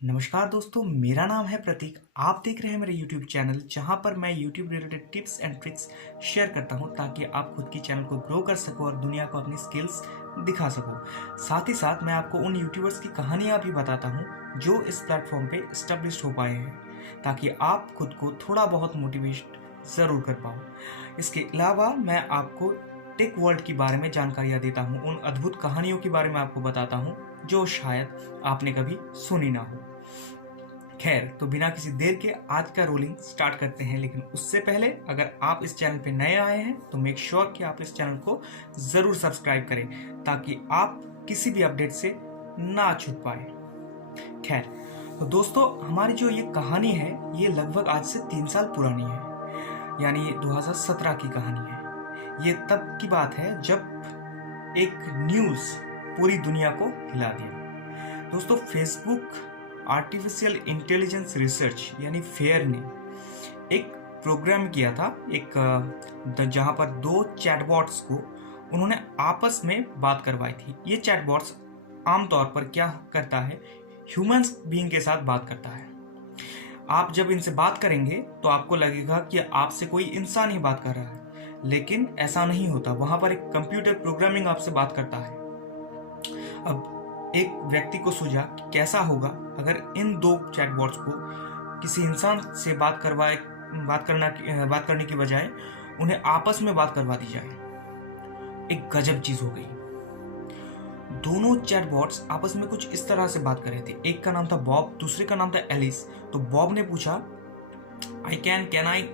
नमस्कार दोस्तों, मेरा नाम है प्रतीक। आप देख रहे हैं मेरे YouTube चैनल, जहां पर मैं YouTube related tips and tricks share करता हूं ताकि आप खुद की चैनल को ग्रो कर सको और दुनिया को अपनी स्किल्स दिखा सको। साथ ही साथ मैं आपको उन यूट्यूबर्स की कहानियां भी बताता हूं जो इस प्लेटफॉर्म पे एस्टेब्लिश हो पाए हैं, ताकि आप खुद को थोड़ा बहुत मोटिवेट ज़रूर कर पाओ। इसके अलावा मैं आपको टेक वर्ल्ड के बारे में जानकारियाँ देता हूँ, उन अद्भुत कहानियों के बारे में आपको बताता हूँ जो शायद आपने कभी सुनी ना हो। खैर, तो बिना किसी देर के आज का रोलिंग स्टार्ट करते हैं। लेकिन उससे पहले अगर आप इस चैनल पे नए आए हैं तो मेक श्योर कि आप इस चैनल को ज़रूर सब्सक्राइब करें ताकि आप किसी भी अपडेट से ना छूट पाए। खैर, तो दोस्तों, हमारी जो ये कहानी है ये लगभग आज से 3 साल पुरानी है, यानी 2017 की कहानी है। ये तब की बात है जब एक न्यूज़ पूरी दुनिया को हिला दिया। दोस्तों, फेसबुक आर्टिफिशियल इंटेलिजेंस रिसर्च यानी फेयर ने एक प्रोग्राम किया था, जहां पर 2 चैटबॉट्स को उन्होंने आपस में बात करवाई थी। ये चैटबॉट्स आमतौर पर क्या करता है, ह्यूमंस बीइंग के साथ बात करता है। आप जब इनसे बात करेंगे तो आपको लगेगा कि आपसे कोई इंसान ही बात कर रहा है, लेकिन ऐसा नहीं होता। वहां पर एक कंप्यूटर प्रोग्रामिंग आपसे बात करता है। अब एक व्यक्ति को सूझा कि कैसा होगा अगर इन 2 चैटबॉट्स को किसी इंसान से बात करने की बजाय उन्हें आपस में बात करवा दी जाए। एक गजब चीज हो गई। दोनों चैटबॉट्स आपस में कुछ इस तरह से बात कर रहे थे। एक का नाम था बॉब, दूसरे का नाम था एलिस। तो बॉब ने पूछा, कैन आई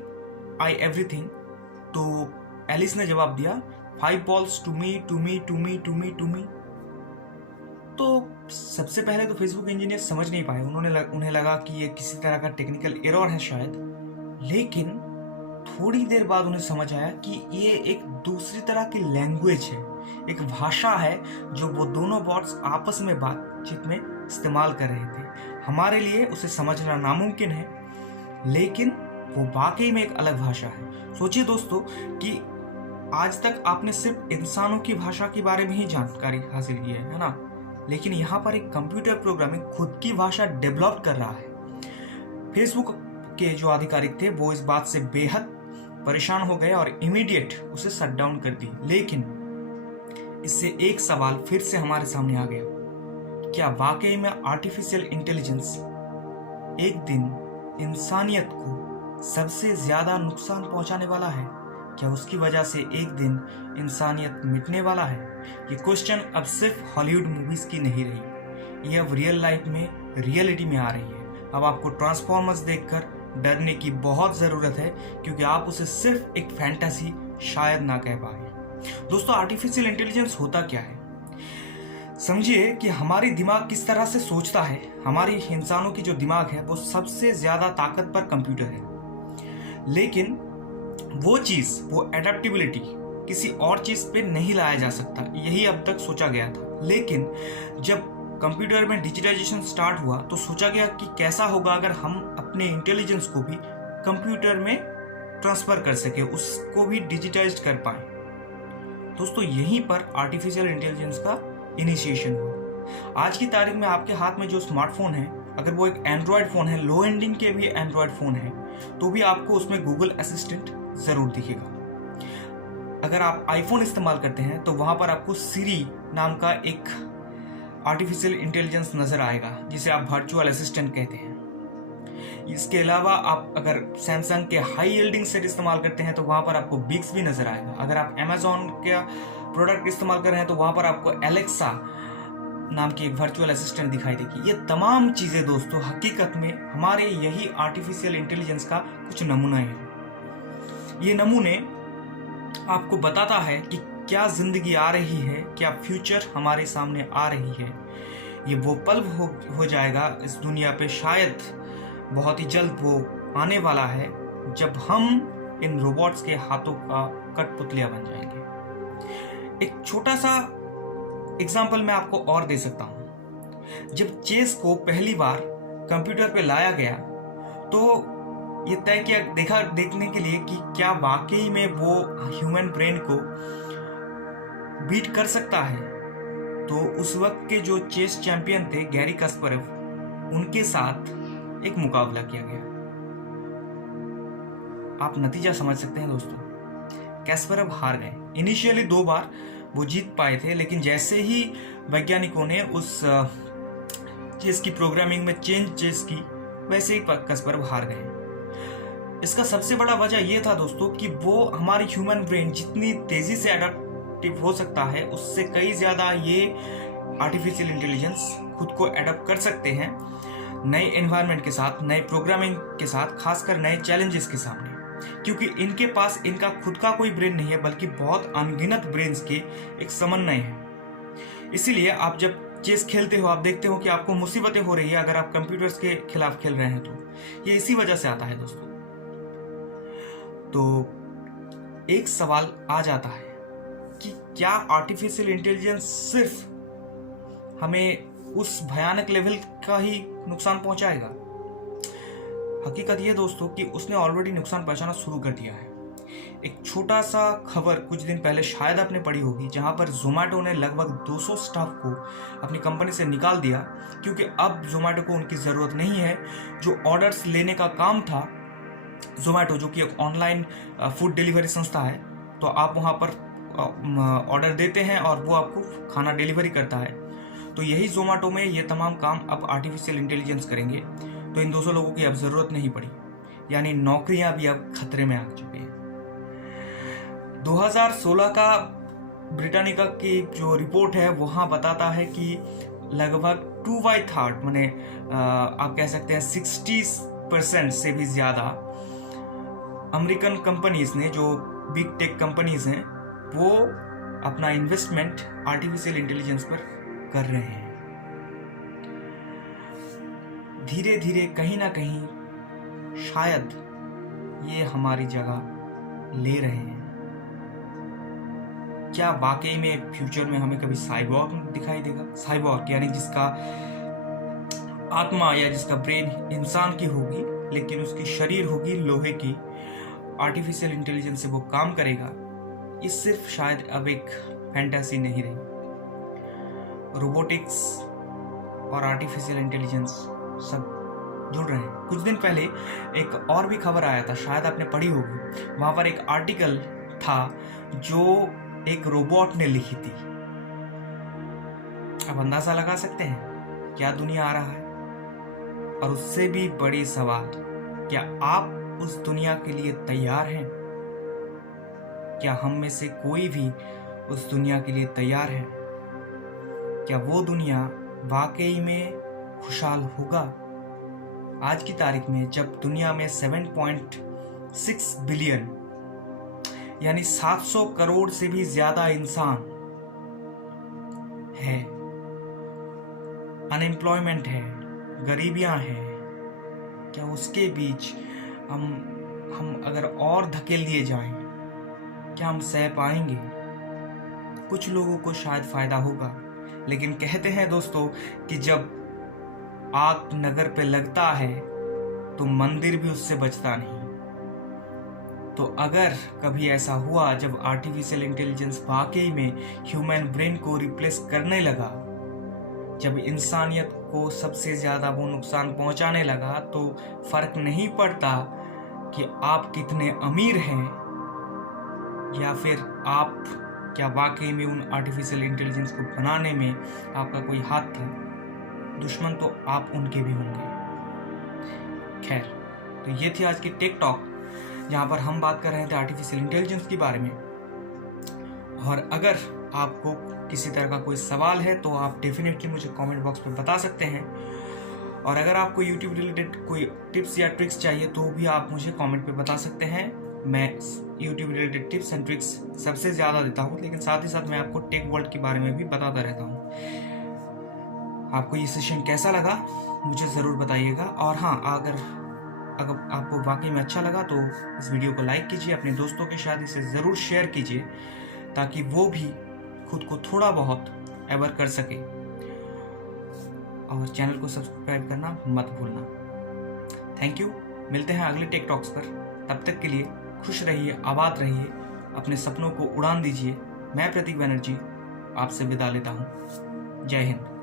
एवरीथिंग। तो एलिस ने जवाब दिया, 5 balls to me to me to me to me to me. तो सबसे पहले तो फेसबुक इंजीनियर समझ नहीं पाए। उन्हें लगा कि ये किसी तरह का टेक्निकल एरर है शायद। लेकिन थोड़ी देर बाद उन्हें समझ आया कि ये एक दूसरी तरह की लैंग्वेज है, एक भाषा है जो वो दोनों बॉट्स आपस में बातचीत में इस्तेमाल कर रहे थे। हमारे लिए उसे समझना नामुमकिन है, लेकिन वो वाकई में एक अलग भाषा है। सोचिए दोस्तों कि आज तक आपने सिर्फ इंसानों की भाषा के बारे में ही जानकारी हासिल की है ना, लेकिन यहाँ पर एक कंप्यूटर प्रोग्रामिंग खुद की भाषा डेवलप कर रहा है। फेसबुक के जो आधिकारिक थे वो इस बात से बेहद परेशान हो गए और इमीडिएट उसे शट डाउन कर दी। लेकिन इससे एक सवाल फिर से हमारे सामने आ गया, क्या वाकई में आर्टिफिशियल इंटेलिजेंस एक दिन इंसानियत को सबसे ज्यादा नुकसान पहुंचाने वाला है? क्या उसकी वजह से एक दिन इंसानियत मिटने वाला है? ये क्वेश्चन अब सिर्फ हॉलीवुड मूवीज की नहीं रही, ये अब रियल लाइफ में, रियलिटी में आ रही है। अब आपको ट्रांसफॉर्मर्स देखकर डरने की बहुत ज़रूरत है, क्योंकि आप उसे सिर्फ एक फैंटेसी शायद ना कह पाए। दोस्तों, आर्टिफिशियल इंटेलिजेंस होता क्या है? समझिए कि हमारी दिमाग किस तरह से सोचता है। हमारी इंसानों की जो दिमाग है वो सबसे ज़्यादा ताकतवर कंप्यूटर है, लेकिन वो एडेप्टेबिलिटी किसी और चीज़ पे नहीं लाया जा सकता। यही अब तक सोचा गया था। लेकिन जब कंप्यूटर में डिजिटाइजेशन स्टार्ट हुआ तो सोचा गया कि कैसा होगा अगर हम अपने इंटेलिजेंस को भी कंप्यूटर में ट्रांसफर कर सके, उसको भी डिजिटाइज कर पाए। दोस्तों, यहीं पर आर्टिफिशियल इंटेलिजेंस का इनिशिएशन हुआ। आज की तारीख में आपके हाथ में जो स्मार्टफोन है, अगर वो एक एंड्रॉयड फ़ोन है, लो एंडिंग के भी एंड्रॉयड फ़ोन है, तो भी आपको उसमें गूगल असिस्टेंट ज़रूर दिखेगा। अगर आप आईफोन इस्तेमाल करते हैं तो वहाँ पर आपको सिरी नाम का एक आर्टिफिशियल इंटेलिजेंस नज़र आएगा, जिसे आप वर्चुअल असिस्टेंट कहते हैं। इसके अलावा आप अगर सैमसंग के हाई यील्डिंग सेट इस्तेमाल करते हैं तो वहाँ पर आपको बिक्स भी नज़र आएगा। अगर आप अमेजॉन का प्रोडक्ट इस्तेमाल कर रहे हैं तो वहाँ पर आपको एलेक्सा नाम की एक वर्चुअल असिस्टेंट दिखाई देगी। ये तमाम चीज़ें दोस्तों हकीकत में हमारे यही आर्टिफिशियल इंटेलिजेंस का कुछ नमूना है। ये नमूने आपको बताता है कि क्या जिंदगी आ रही है, क्या फ्यूचर हमारे सामने आ रही है। ये वो पल हो जाएगा इस दुनिया पे, शायद बहुत ही जल्द वो आने वाला है जब हम इन रोबोट्स के हाथों का कठपुतलियां बन जाएंगे। एक छोटा सा एग्जाम्पल मैं आपको और दे सकता हूँ। जब चेस को पहली बार कंप्यूटर पे लाया गया तो ये तय किया देखने के लिए कि क्या वाकई में वो ह्यूमन ब्रेन को बीट कर सकता है। तो उस वक्त के जो चेस चैंपियन थे गैरी कास्परोव, उनके साथ एक मुकाबला किया गया। आप नतीजा समझ सकते हैं दोस्तों, कैस्परव हार गए। इनिशियली 2 बार वो जीत पाए थे, लेकिन जैसे ही वैज्ञानिकों ने उस चेस की प्रोग्रामिंग में चेंजेस की, वैसे ही कैस्परव हार गए। इसका सबसे बड़ा वजह यह था दोस्तों कि वो हमारी ह्यूमन ब्रेन जितनी तेजी से एडेप्टिव हो सकता है, उससे कई ज्यादा ये आर्टिफिशियल इंटेलिजेंस खुद को एडप्ट कर सकते हैं नए एनवायरनमेंट के साथ, नए प्रोग्रामिंग के साथ, खासकर नए चैलेंजेस के सामने। क्योंकि इनके पास इनका खुद का कोई ब्रेन नहीं है, बल्कि बहुत अनगिनत ब्रेन्स के एक समन्वय है। इसीलिए आप जब चेस खेलते हो, आप देखते हो कि आपको मुसीबतें हो रही है अगर आप कंप्यूटर्स के खिलाफ खेल रहे हैं, तो ये इसी वजह से आता है दोस्तों। तो एक सवाल आ जाता है कि क्या आर्टिफिशियल इंटेलिजेंस सिर्फ हमें उस भयानक लेवल का ही नुकसान पहुंचाएगा? हकीकत ये दोस्तों कि उसने ऑलरेडी नुकसान पहुंचाना शुरू कर दिया है। एक छोटा सा खबर कुछ दिन पहले शायद आपने पढ़ी होगी, जहां पर जोमैटो ने लगभग 200 स्टाफ को अपनी कंपनी से निकाल दिया, क्योंकि अब जोमैटो को उनकी ज़रूरत नहीं है। जो ऑर्डर्स लेने का काम था, जोमैटो जो कि एक ऑनलाइन फूड डिलीवरी संस्था है, तो आप वहां पर ऑर्डर देते हैं और वो आपको खाना डिलीवरी करता है। तो यही जोमैटो में ये तमाम काम अब आर्टिफिशियल इंटेलिजेंस करेंगे। तो इन 200 लोगों की अब ज़रूरत नहीं पड़ी, यानी नौकरियां भी अब खतरे में आ चुकी हैं। 2016 का ब्रिटानिका की जो रिपोर्ट है वहाँ बताता है कि लगभग 2/3 माने आप कह सकते हैं 60% से भी ज़्यादा अमेरिकन कंपनीज ने, जो बिग टेक कंपनीज हैं, वो अपना इन्वेस्टमेंट आर्टिफिशियल इंटेलिजेंस पर कर रहे हैं। धीरे धीरे कहीं ना कहीं शायद ये हमारी जगह ले रहे हैं। क्या वाकई में फ्यूचर में हमें कभी साइबॉर्ग दिखाई देगा? साइबॉर्ग यानी जिसका आत्मा या जिसका ब्रेन इंसान की होगी, लेकिन उसकी शरीर होगी लोहे की। आर्टिफिशियल इंटेलिजेंस से वो काम करेगा। ये सिर्फ शायद अब एक फैंटेसी नहीं रही। रोबोटिक्स और आर्टिफिशियल इंटेलिजेंस सब जुड़ रहे हैं। कुछ दिन पहले एक और भी खबर आया था, शायद आपने पढ़ी होगी। वहां पर एक आर्टिकल था जो एक रोबोट ने लिखी थी। अब अंदाजा लगा सकते हैं क्या दुनिया आ रहा है। और उससे भी बड़ी सवाल, क्या आप उस दुनिया के लिए तैयार हैं? क्या हम में से कोई भी उस दुनिया के लिए तैयार है? क्या वो दुनिया वाकई में खुशहाल होगा? आज की तारीख में जब दुनिया में 7.6 बिलियन यानी 700 करोड़ से भी ज्यादा इंसान है, अनएम्प्लॉयमेंट है, गरीबियां हैं, क्या उसके बीच हम अगर और धकेल दिए जाएं, क्या हम सह पाएंगे? कुछ लोगों को शायद फायदा होगा, लेकिन कहते हैं दोस्तों कि जब आग नगर पे लगता है तो मंदिर भी उससे बचता नहीं। तो अगर कभी ऐसा हुआ जब आर्टिफिशियल इंटेलिजेंस वाकई में ह्यूमन ब्रेन को रिप्लेस करने लगा, जब इंसानियत को सबसे ज्यादा वो नुकसान पहुंचाने लगा, तो फर्क नहीं पड़ता कि आप कितने अमीर हैं या फिर आप क्या वाकई में उन आर्टिफिशियल इंटेलिजेंस को बनाने में आपका कोई हाथ था। दुश्मन तो आप उनके भी होंगे। खैर, तो ये थी आज की टेक टॉक, जहाँ पर हम बात कर रहे थे आर्टिफिशियल इंटेलिजेंस के बारे में। और अगर आपको किसी तरह का कोई सवाल है तो आप डेफिनेटली मुझे कमेंट बॉक्स में बता सकते हैं। और अगर आपको यूट्यूब रिलेटेड कोई टिप्स या ट्रिक्स चाहिए तो भी आप मुझे कमेंट पे बता सकते हैं। मैं YouTube related tips and tricks सबसे ज़्यादा देता हूँ, लेकिन साथ ही साथ मैं आपको टेक वर्ल्ड के बारे में भी बताता रहता हूँ। आपको ये सेशन कैसा लगा मुझे ज़रूर बताइएगा। और हाँ, अगर आपको वाकई में अच्छा लगा तो इस वीडियो को लाइक कीजिए, अपने दोस्तों के साथ इसे ज़रूर शेयर कीजिए, ताकि वो भी खुद को थोड़ा बहुत अवेयर कर सके। और चैनल को सब्सक्राइब करना मत भूलना। Thank you. मिलते हैं अगले टेक टॉक्स पर। तब तक के लिए खुश रहिए, आबाद रहिए, अपने सपनों को उड़ान दीजिए। मैं प्रतीक बनर्जी आपसे विदा लेता हूँ। जय हिंद।